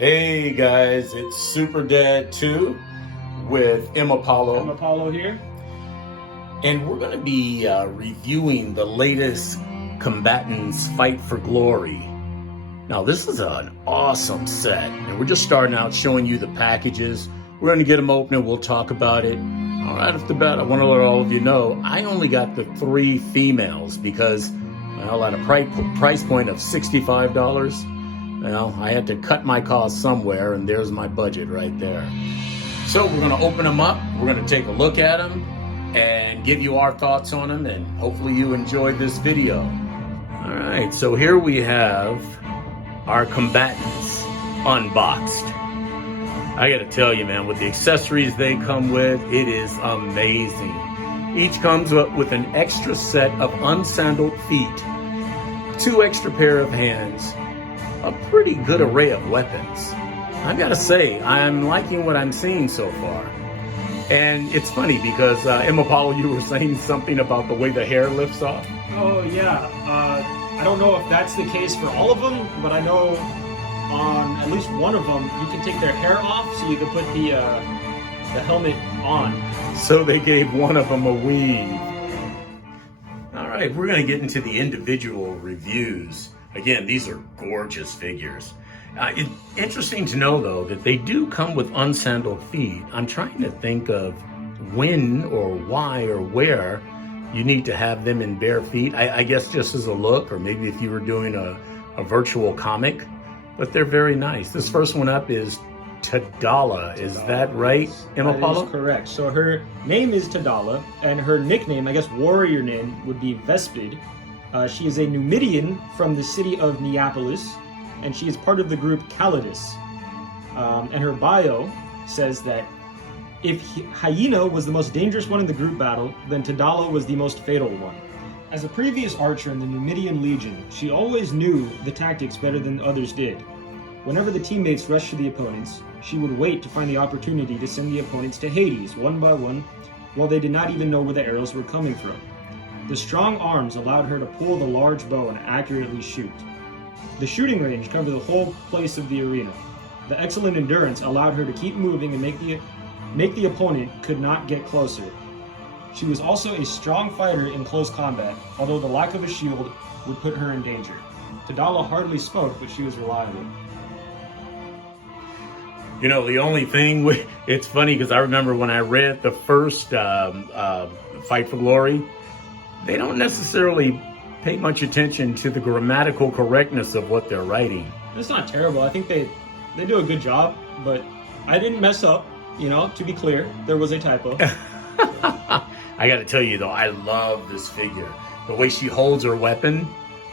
Hey guys, it's Super Dad 2 with M Apollo. M Apollo here. And we're going to be reviewing the latest Combatants Fight for Glory. Now this is an awesome set, and we're just starting out showing you the packages. We're going to get them open and we'll talk about it. All right, off the bat, I want to let all of you know, I only got the 3 females because, well, at a price point of $65, well, I had to cut my costs somewhere, and there's my budget right there. So we're going to open them up. We're going to take a look at them and give you our thoughts on them, and hopefully you enjoyed this video. All right, so here we have our Combatants unboxed. I got to tell you, man, with the accessories they come with, it is amazing. Each comes with an extra set of unsandaled feet, 2 extra pair of hands, a pretty good array of weapons. I've got to say, I'm liking what I'm seeing so far. And it's funny because, M Apollo, you were saying something about the way the hair lifts off. Oh yeah, I don't know if that's the case for all of them, but I know on at least one of them, you can take their hair off so you can put the helmet on. So they gave one of them a weave. All right, we're going to get into the individual reviews. Again, these are gorgeous figures. It's interesting to know, though, that they do come with unsandaled feet. I'm trying to think of when or why or where you need to have them in bare feet. I guess just as a look, or maybe if you were doing a virtual comic, but they're very nice. This first one up is Tadala. Is that right, M Apollo? That is correct. So her name is Tadala, and her nickname, I guess warrior name, would be Vespid. She is a Numidian from the city of Neapolis, and she is part of the group Calidus. And her bio says that if Hyena was the most dangerous one in the group battle, then Tadala was the most fatal one. As a previous archer in the Numidian Legion, she always knew the tactics better than others did. Whenever the teammates rushed to the opponents, she would wait to find the opportunity to send the opponents to Hades, one by one, while they did not even know where the arrows were coming from. The strong arms allowed her to pull the large bow and accurately shoot. The shooting range covered the whole place of the arena. The excellent endurance allowed her to keep moving and make the opponent could not get closer. She was also a strong fighter in close combat, although the lack of a shield would put her in danger. Tadala hardly spoke, but she was reliable. You know, the only thing, it's funny because I remember when I read the first Fight for Glory, they don't necessarily pay much attention to the grammatical correctness of what they're writing. It's not terrible. I think they do a good job, but I didn't mess up, to be clear. There was a typo. I got to tell you, though, I love this figure. The way she holds her weapon,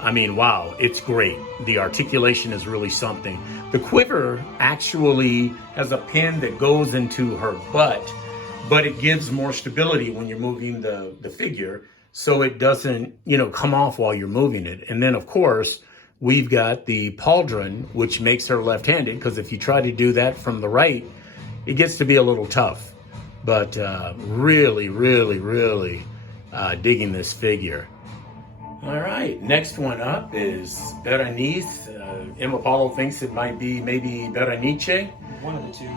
I mean, wow, it's great. The articulation is really something. The quiver actually has a pin that goes into her butt, but it gives more stability when you're moving the figure, so it doesn't, come off while you're moving it. And then, of course, we've got the pauldron, which makes her left-handed, because if you try to do that from the right, it gets to be a little tough. But really, really, really digging this figure. All right, next one up is Berenice. M Apollo thinks it might be maybe Berenice. One of the two.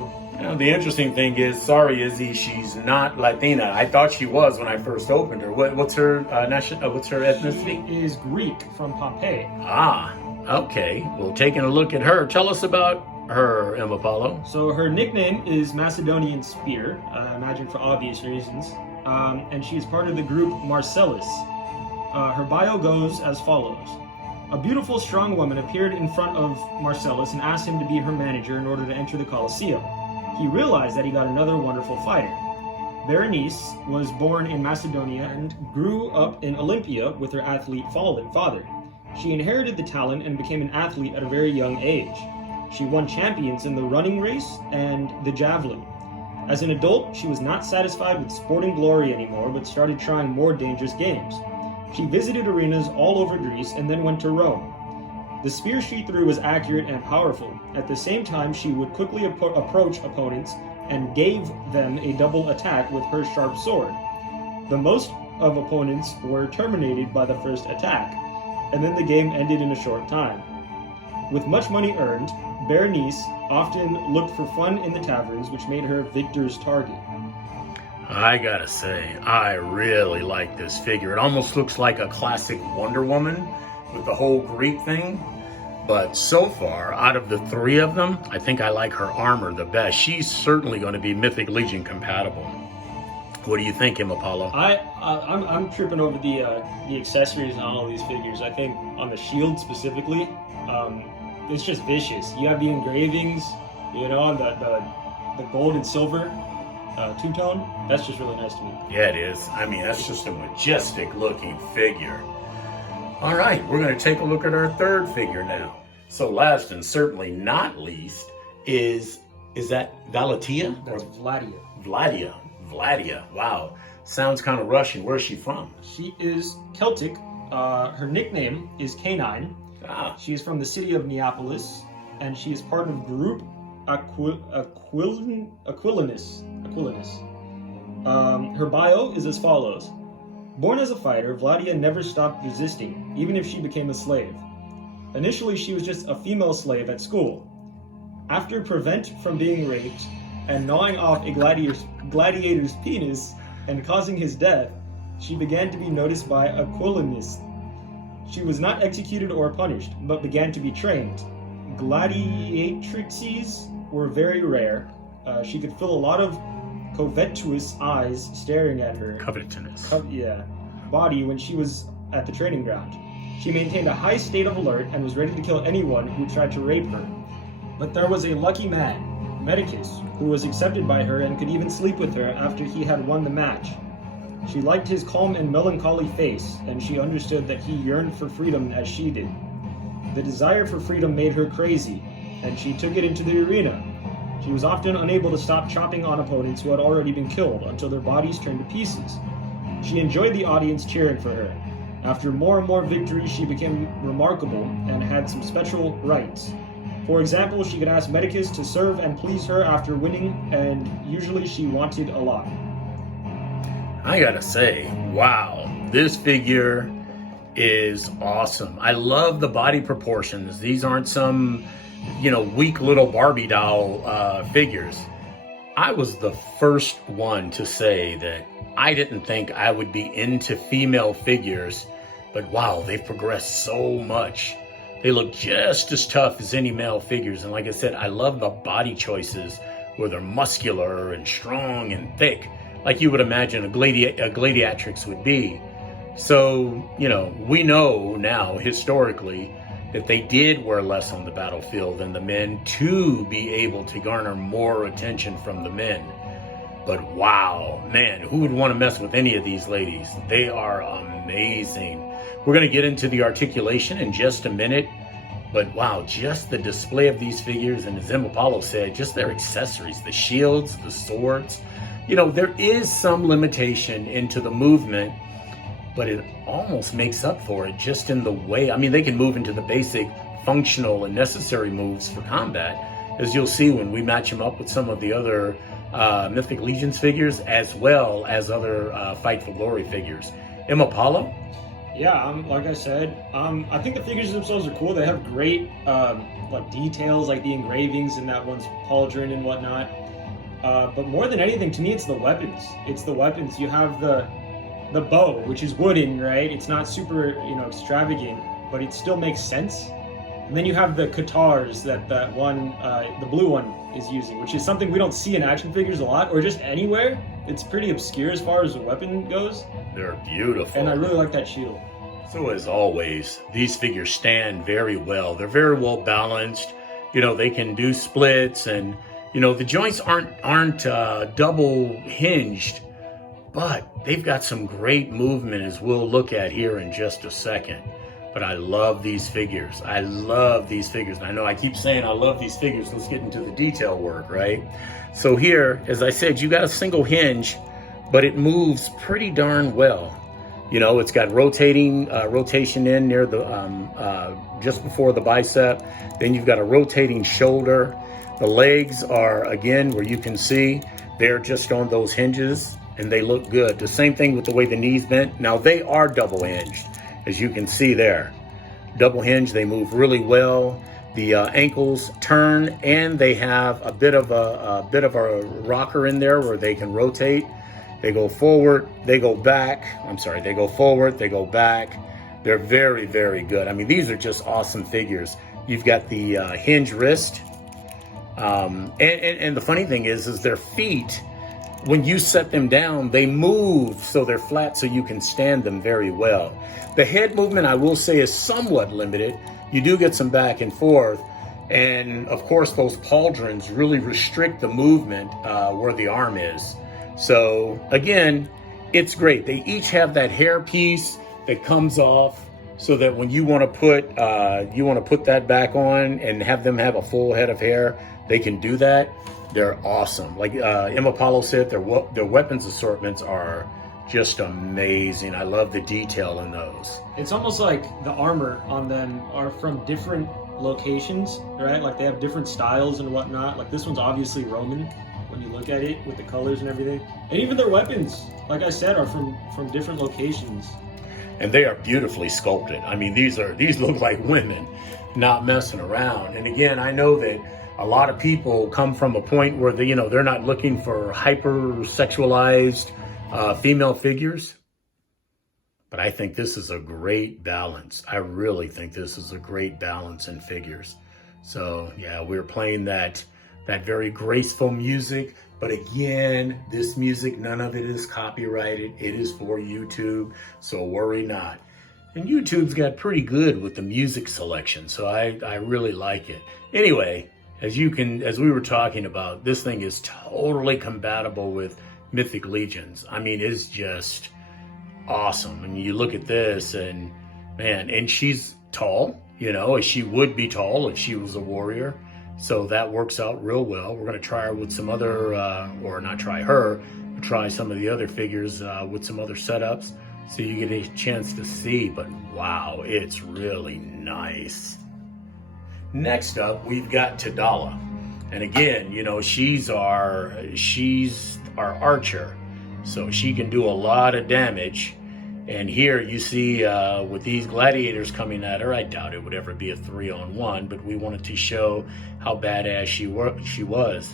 The interesting thing is, sorry, Izzy, she's not Latina. I thought she was when I first opened her. What's her what's her ethnicity? She is Greek from Pompeii. Ah, okay. Well, taking a look at her, tell us about her, M Apollo. So her nickname is Macedonian Spear, I imagine for obvious reasons, and she is part of the group Marcellus. Her bio goes as follows. A beautiful, strong woman appeared in front of Marcellus and asked him to be her manager in order to enter the Colosseum. He realized that he got another wonderful fighter. Berenice was born in Macedonia and grew up in Olympia with her athlete father. She inherited the talent and became an athlete at a very young age. She won champions in the running race and the javelin. As an adult, she was not satisfied with sporting glory anymore, but started trying more dangerous games. She visited arenas all over Greece and then went to Rome. The spear she threw was accurate and powerful. At the same time, she would quickly approach opponents and gave them a double attack with her sharp sword. The most of opponents were terminated by the first attack, and then the game ended in a short time. With much money earned, Berenice often looked for fun in the taverns, which made her Victor's target. I gotta say, I really like this figure. It almost looks like a classic Wonder Woman with the whole Greek thing. But so far, out of the three of them, I think I like her armor the best. She's certainly going to be Mythic Legion compatible. What do you think, Apollo? I'm tripping over the accessories on all these figures. I think on the shield specifically, it's just vicious. You have the engravings, you know, and the gold and silver two-tone. That's just really nice to me. Yeah, it is. I mean, that's just a majestic looking figure. All right, we're going to take a look at our third figure now. So last and certainly not least is that Vlattia? That's Vladia. Vladia. Wow. Sounds kind of Russian. Where's she from? She is Celtic. Her nickname is Canine. She is from the city of Neapolis, and she is part of group Aquilinus. Her bio is as follows. Born as a fighter, Vladia never stopped resisting, even if she became a slave. Initially, she was just a female slave at school. After prevent from being raped and gnawing off a gladiator's penis and causing his death, she began to be noticed by Aquilinus. She was not executed or punished, but began to be trained. Gladiatrixes were very rare. She could fill a lot of covetous eyes staring at her body when she was at the training ground. She maintained a high state of alert and was ready to kill anyone who tried to rape her. But there was a lucky man, Medicus, who was accepted by her and could even sleep with her after he had won the match. She liked his calm and melancholy face, and she understood that he yearned for freedom as she did. The desire for freedom made her crazy, and she took it into the arena. She was often unable to stop chopping on opponents who had already been killed until their bodies turned to pieces. She enjoyed the audience cheering for her. After more and more victories, she became remarkable and had some special rights. For example, she could ask Medicus to serve and please her after winning, and usually she wanted a lot. I gotta say, wow, this figure is awesome. I love the body proportions. These aren't some, weak little Barbie doll figures. I was the first one to say that I didn't think I would be into female figures, but wow, they've progressed so much. They look just as tough as any male figures. And like I said, I love the body choices where they're muscular and strong and thick, like you would imagine a gladiatrix would be. So, we know now historically that they did wear less on the battlefield than the men to be able to garner more attention from the men. But wow, man, who would want to mess with any of these ladies? They are amazing. We're going to get into the articulation in just a minute. But wow, just the display of these figures, and as Apollo said, just their accessories, the shields, the swords. There is some limitation into the movement, but it almost makes up for it just in the way. I mean, they can move into the basic functional and necessary moves for combat, as you'll see when we match them up with some of the other Mythic Legions figures, as well as other Fight for Glory figures. Apollo? Yeah, like I said, I think the figures themselves are cool. They have great details, like the engravings and that one's pauldron and whatnot. But more than anything, to me, it's the weapons. It's the weapons. You have the bow, which is wooden, right? It's not super, extravagant, but it still makes sense. And then you have the katars that one, the blue one, is using, which is something we don't see in action figures a lot, or just anywhere. It's pretty obscure as far as the weapon goes. They're beautiful. And I really like that shield. So as always, these figures stand very well. They're very well balanced. They can do splits, and the joints aren't double hinged, but they've got some great movement, as we'll look at here in just a second. But I love these figures. I love these figures. And I know I keep saying I love these figures. Let's get into the detail work, right? So here, as I said, you got a single hinge, but it moves pretty darn well. It's got rotation in near the just before the bicep. Then you've got a rotating shoulder. The legs are, again, where you can see, they're just on those hinges, and they look good. The same thing with the way the knees bent. Now, they are double hinged, as you can see there. Double hinge, they move really well. The ankles turn, and they have a bit of a rocker in there where they can rotate. They go forward, they go back. I'm sorry, they go forward, they go back. They're very, very good. I mean, these are just awesome figures. You've got the hinge wrist. And the funny thing is their feet, when you set them down, they move so they're flat so you can stand them very well. The head movement, I will say, is somewhat limited. You do get some back and forth. And of course, those pauldrons really restrict the movement where the arm is. So again, it's great. They each have that hair piece that comes off so that when you want to put that back on and have them have a full head of hair, they can do that. They're awesome. Like Emma Paulo said, their weapons assortments are just amazing. I love the detail in those. It's almost like the armor on them are from different locations, right? Like they have different styles and whatnot. Like this one's obviously Roman when you look at it with the colors and everything. And even their weapons, like I said, are from different locations. And they are beautifully sculpted. I mean, these look like women, not messing around. And again, I know that a lot of people come from a point where they're not looking for hyper-sexualized female figures. But I think this is a great balance. I really think this is a great balance in figures. So yeah, we're playing that very graceful music. But again, this music, none of it is copyrighted. It is for YouTube, so worry not. And YouTube's got pretty good with the music selection, so I really like it. Anyway, as we were talking about, this thing is totally compatible with Mythic Legions. I mean, it's just awesome. And you look at this and man, and she's tall, she would be tall if she was a warrior. So that works out real well. We're going to try her with some other, or not try her, but try some of the other figures with some other setups so you get a chance to see. But wow, it's really nice. Next up, we've got Tdala. And again, she's our archer. So she can do a lot of damage. And here you see with these gladiators coming at her, I doubt it would ever be a 3-on-1, but we wanted to show how badass she was.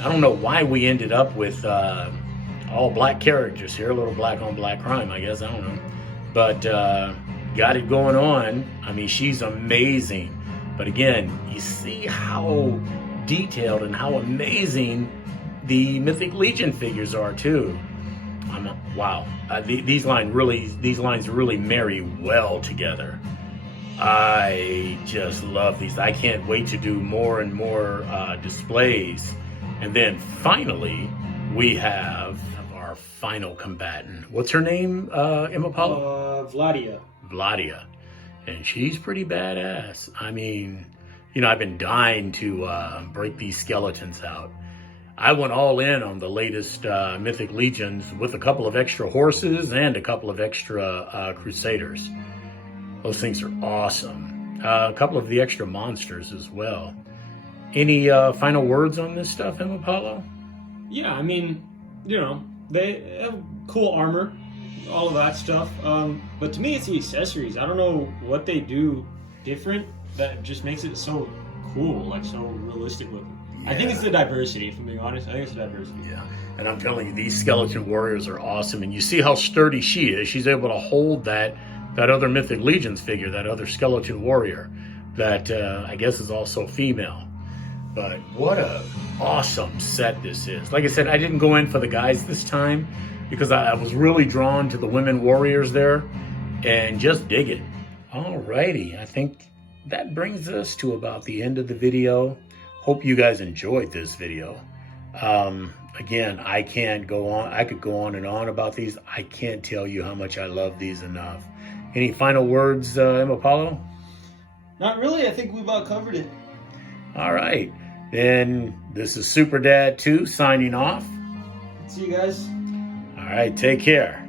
I don't know why we ended up with all black characters here, a little black on black crime, I guess, I don't know. But got it going on. I mean, she's amazing. But again, you see how detailed and how amazing the Mythic Legion figures are too. Wow, these lines really marry well together. I just love these. I can't wait to do more and more displays. And then finally, we have our final combatant. What's her name, Emma Paulo? Vladia. Vladia. And she's pretty badass. I mean, I've been dying to break these skeletons out. I went all in on the latest Mythic Legions with a couple of extra horses and a couple of extra Crusaders. Those things are awesome. A couple of the extra monsters as well. Any final words on this stuff, Emma Paulo? Yeah, I mean, they have cool armor, all of that stuff. But to me, it's the accessories. I don't know what they do different that just makes it so cool, like so realistic looking. Yeah. I think it's the diversity, if I'm being honest. I think it's the diversity. Yeah, and I'm telling you, these skeleton warriors are awesome. And you see how sturdy she is. She's able to hold that other Mythic Legions figure, that other skeleton warrior that I guess is also female. But what a awesome set this is. Like I said, I didn't go in for the guys this time because I was really drawn to the women warriors there and just dig it. Alrighty, I think that brings us to about the end of the video. Hope you guys enjoyed this video. Again, I could go on and on about these. I can't tell you how much I love these enough. Any final words, Emma Paulo? Not really. I think we about covered it. All right. Then this is Super Dad 2 signing off. See you guys. All right. Take care.